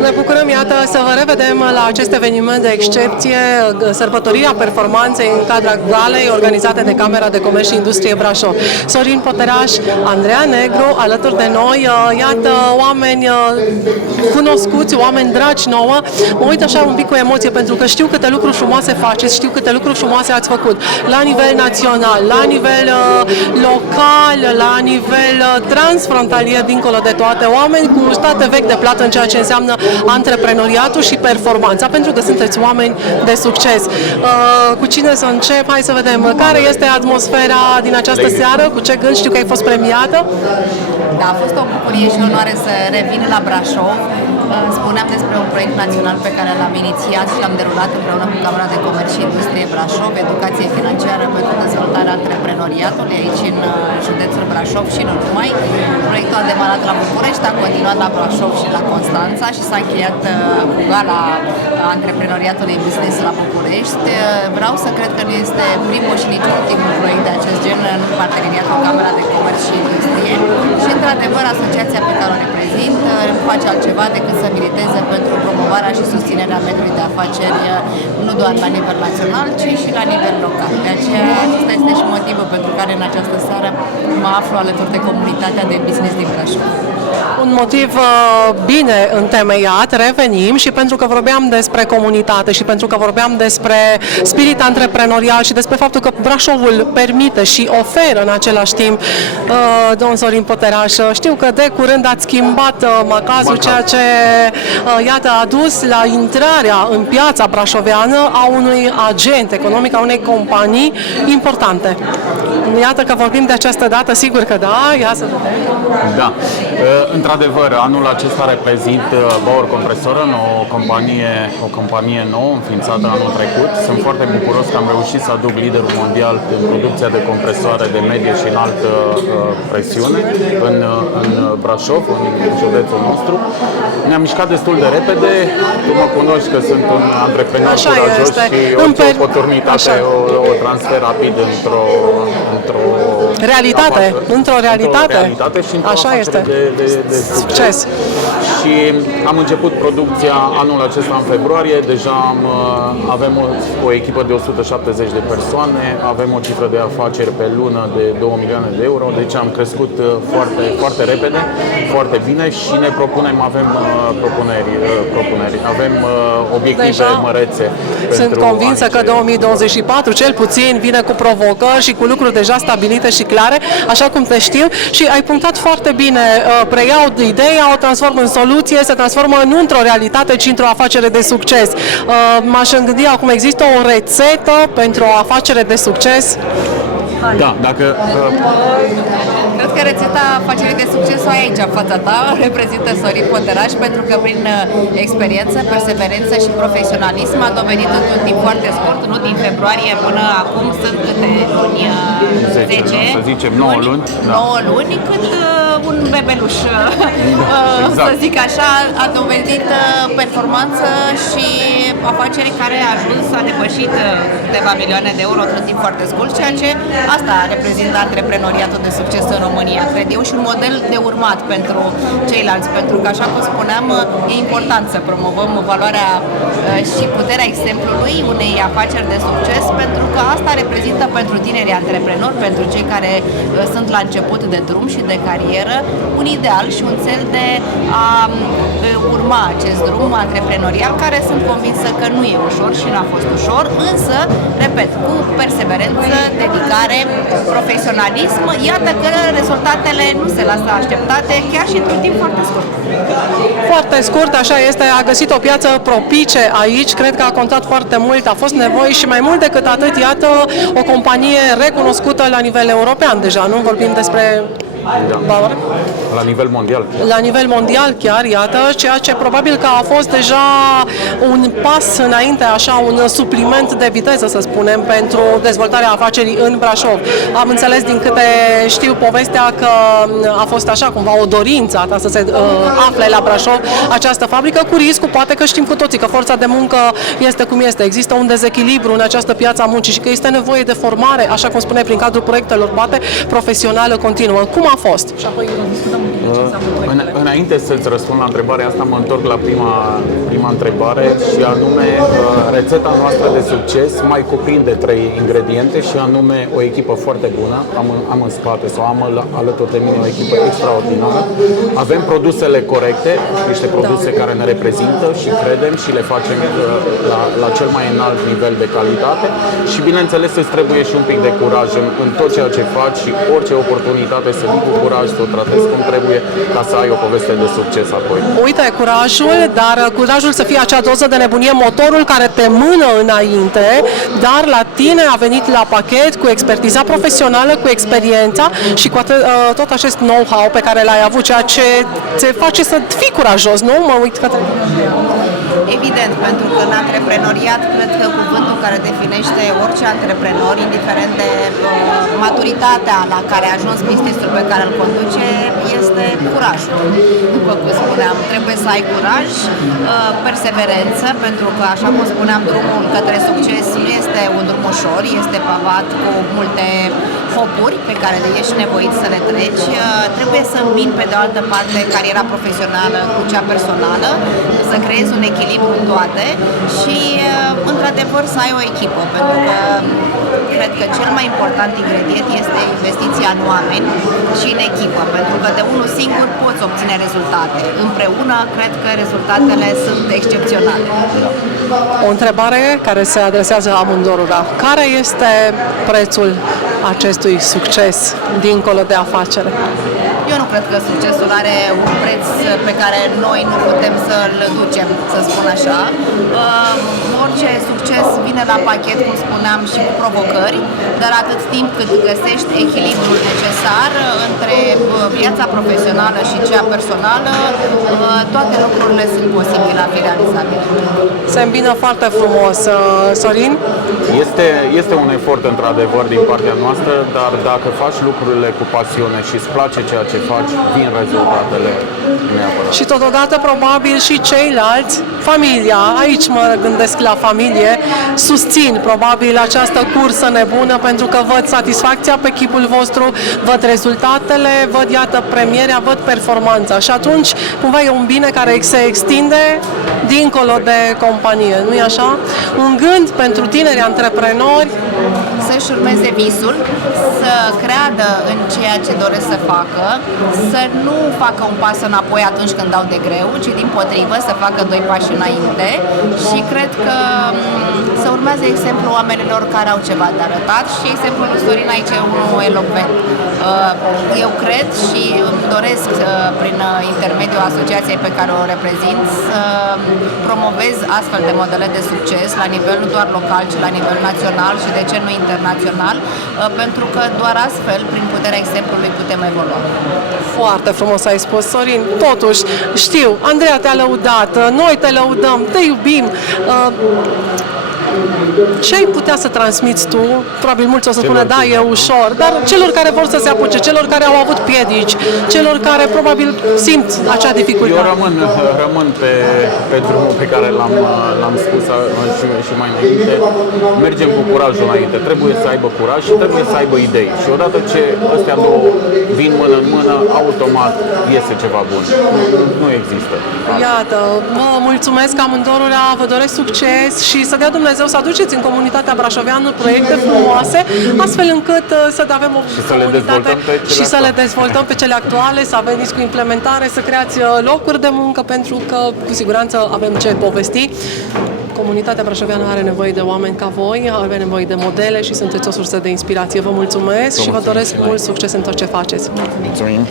Ne bucurăm, iată, să vă revedem la acest eveniment de excepție, sărbătorirea performanței în cadrul galei organizate de Camera de Comerț și Industrie Brașov. Sorin Poteraș, Andreea Negru, alături de noi, iată, oameni cunoscuți, oameni dragi nouă. Mă uit așa un pic cu emoție pentru că știu câte lucruri frumoase faceți, știu câte lucruri frumoase ați făcut la nivel național, la nivel local, la nivel transfrontalier, dincolo de toate, oameni cu state vechi de plată în ceea ce înseamnă antreprenoriatul și performanța, pentru că sunteți oameni de succes. Cu cine să încep? Hai să vedem. Care este atmosfera din această seară? Cu ce gând? Știu că ai fost premiată. Da, a fost o bucurie și onoare să revin la Brașov. Spuneam despre un proiect național pe care l-am inițiat și l-am derulat împreună cu Camera de Comerț și Industrie Brașov, educație financiară pentru dezvoltarea antreprenoriatului aici în județul Brașov și nu numai. Proiectul a demarat la București, a continuat la Brașov și la Constanța și s-a încheiat cu gala antreprenoriatului business la București. Vreau să cred că nu este primul și nici ultimul proiect de acest gen în parteneriat cu Camera de Comerț și Industrie și, într-adevăr, asociația pe care o reprezint nu face altceva decât să militeze pentru promovarea și susținerea mediului de afaceri nu doar la nivel național, ci și la nivel local. De aceea, acesta este și motivul pentru care în această seară mă aflu alături de comunitatea de business din Brașov. Un motiv bine întemeiat, revenim și pentru că vorbeam despre comunitate și pentru că vorbeam despre spirit antreprenorial și despre faptul că Brașovul permite și oferă în același timp, domnul Sorin Poteraș, știu că de curând ați schimbat macazul, ceea ce iată a dus la intrarea în piața brașoveană a unui agent economic, a unei companii importante. Iată că vorbim de această dată, sigur că da, ia să vedem. Da, într-adevăr, anul acesta reprezintă Bauer Compresoren, o companie nouă înființată anul trecut. Sunt foarte bucuros că am reușit să aduc liderul mondial în producția de compresoare de medie și înaltă presiune în Brașov, în județul nostru. Ne-am mișcat destul de repede. Tu mă cunoști că sunt un antreprenor curajos și orice oportunitate o transfer rapid într-o realitate, într-o realitate și într-o așa este. De succes. Și am început producția anul acesta în februarie, deja avem o echipă de 170 de persoane, avem o cifră de afaceri pe lună de 2 milioane de euro, deci am crescut foarte, foarte repede, foarte bine și ne propunem, avem propuneri, avem obiective deja mărețe. Sunt convinsă că 2024 cel puțin vine cu provocări și cu lucruri deja stabilite și clare, așa cum te știu, și ai punctat foarte bine. Preiau ideea, o transform în soluție, se transformă nu într-o realitate, ci într-o afacere de succes. M-aș gândi acum, există o rețetă pentru o afacere de succes? Da, dacă... Cred că rețeta afacerii de succes o ai aici în fața ta, reprezintă Sorin Poteraș, pentru că prin experiență, perseverență și profesionalism a dovedit într-un timp foarte scurt, nu din februarie până acum, sunt câte luni? 10, să zicem 9 luni. 9 luni, cât un bebeluș, exact. Să zic așa, a dovedit performanță și afaceri care a ajuns, a depășit câteva milioane de euro într-un timp foarte scurt, ceea ce asta reprezintă antreprenoriatul de succes în România, cred eu, și un model de urmat pentru ceilalți, pentru că, așa cum spuneam, e important să promovăm valoarea și puterea exemplului unei afaceri de succes, pentru că asta reprezintă pentru tinerii antreprenori, pentru cei care sunt la început de drum și de carieră, un ideal și un cel de a urma acest drum antreprenorial, care sunt convinsă că nu e ușor și n-a fost ușor, însă, repet, cu perseverență, dedicare, profesionalism, iată că rezultatele nu se lasă așteptate, chiar și într-un timp foarte scurt. Foarte scurt, așa este, a găsit o piață propice aici, cred că a contat foarte mult, a fost nevoie și mai mult decât atât, iată, o companie recunoscută la nivel european deja, nu vorbim despre Bauer? La nivel mondial. La nivel mondial chiar, iată, ceea ce probabil că a fost deja un pas înainte, așa, un supliment de viteză, să spunem, pentru dezvoltarea afacerii în Brașov. Am înțeles din câte știu povestea că a fost așa cumva o dorință a ta să se afle la Brașov această fabrică, cu riscul, poate că știm cu toții că forța de muncă este cum este, există un dezechilibru în această piață a muncii și că este nevoie de formare, așa cum spune prin cadrul proiectelor BATE, profesională continuă. Cum a fost? Și apoi discutăm ce înseamnă Înainte să-ți răspund la întrebarea asta, mă întorc la prima întrebare și anume rețeta noastră de succes mai cuprinde 3 ingrediente și anume o echipă foarte bună, am în spate sau am alături de mine o echipă extraordinară, avem produsele corecte, niște produse care ne reprezintă și credem și le facem la cel mai înalt nivel de calitate și bineînțeles îți trebuie și un pic de curaj în tot ceea ce faci și orice oportunitate să vii cu curaj, să o tratezi cum trebuie ca să ai o poveste de succes apoi. Uite, curajul, dar curajul să fie acea doză de nebunie, motorul care te mână înainte, dar la tine a venit la pachet cu expertiza profesională, cu experiența și cu tot acest know-how pe care l-ai avut, ceea ce te face să fii curajos, nu? Mă uit către... Evident, pentru că în antreprenoriat cred că cuvântul care definește orice antreprenor, indiferent de maturitatea la care a ajuns business-ul pe care îl conduce, este curajul. După cum spuneam, trebuie să ai curaj, perseverență, pentru că, așa cum spuneam, drumul către succes nu este un drum ușor, este pavat cu multe hopuri pe care ești nevoit să le treci. Trebuie să îmbini pe de altă parte cariera profesională cu cea personală, să creezi un echilibru în toate și, într-adevăr, să ai o echipă, pentru că cred că cel mai important ingredient este investiția în oameni și în echipă, pentru că de unul singur poți obține rezultate. Împreună, cred că rezultatele sunt excepționale. O întrebare care se adresează amândorura. Care este prețul acestui succes dincolo de afacere? Eu nu cred că succesul are un preț pe care noi nu putem să-l ducem, să spun așa. Orice succes vine la pachet, cum spuneam, și cu provocări, dar atât timp cât găsești echilibrul necesar între viața profesională și cea personală, toate lucrurile sunt posibile a fi realizabile. Se îmbină foarte frumos. Sorin? Este un efort într-adevăr din partea noastră, dar dacă faci lucrurile cu pasiune și îți place ceea ce faci, vin rezultatele neapărat. Și totodată probabil și ceilalți, familia, aici mă gândesc la familie, susțin probabil această cursă nebună pentru că văd satisfacția pe chipul vostru, văd rezultatele, văd iată premierea, văd performanța și atunci cumva e un bine care se extinde dincolo de companie, nu-i așa? Un gând pentru tineri antreprenori să-și urmeze visul, să creadă în ceea ce doresc să facă, să nu facă un pas înapoi atunci când dau de greu, ci dimpotrivă să facă 2 pași înainte și cred că să urmeze exemplul oamenilor care au ceva de arătat și exemplul lui Sorin aici e unul elocvent. Eu cred și îmi doresc prin intermediul asociației pe care o reprezint să promovez astfel de modele de succes la nivel nu doar local, ci la nivel național și de ce nu internațional, pentru că doar astfel, prin puterea exemplului, putem evolua. Foarte frumos ai spus, Sorin. Totuși, știu, Andreea te-a lăudat, noi te lăudăm, te iubim. Ce ai putea să transmiți tu? Probabil mulți o să spună, da, e ușor, dar celor care vor să se apuce, celor care au avut piedici, celor care probabil simt acea dificultate. Eu rămân pe drumul pe care l-am spus și mai înainte. Mergem cu curajul înainte. Trebuie să aibă curaj și trebuie să aibă idei. Și odată ce astea două vin mână în mână, automat iese ceva bun. Nu există. Iată, vă mulțumesc amândorura, vă doresc succes și să dea Dumnezeu să aduceți în comunitatea brașoveană proiecte frumoase, astfel încât să avem o comunitate și să le dezvoltăm pe cele actuale, să veniți cu implementare, să creați locuri de muncă, pentru că cu siguranță avem ce povesti. Comunitatea brașoveană are nevoie de oameni ca voi, are nevoie de modele și sunteți o sursă de inspirație. Vă mulțumesc și vă doresc mult succes în tot ce faceți. Mulțumim!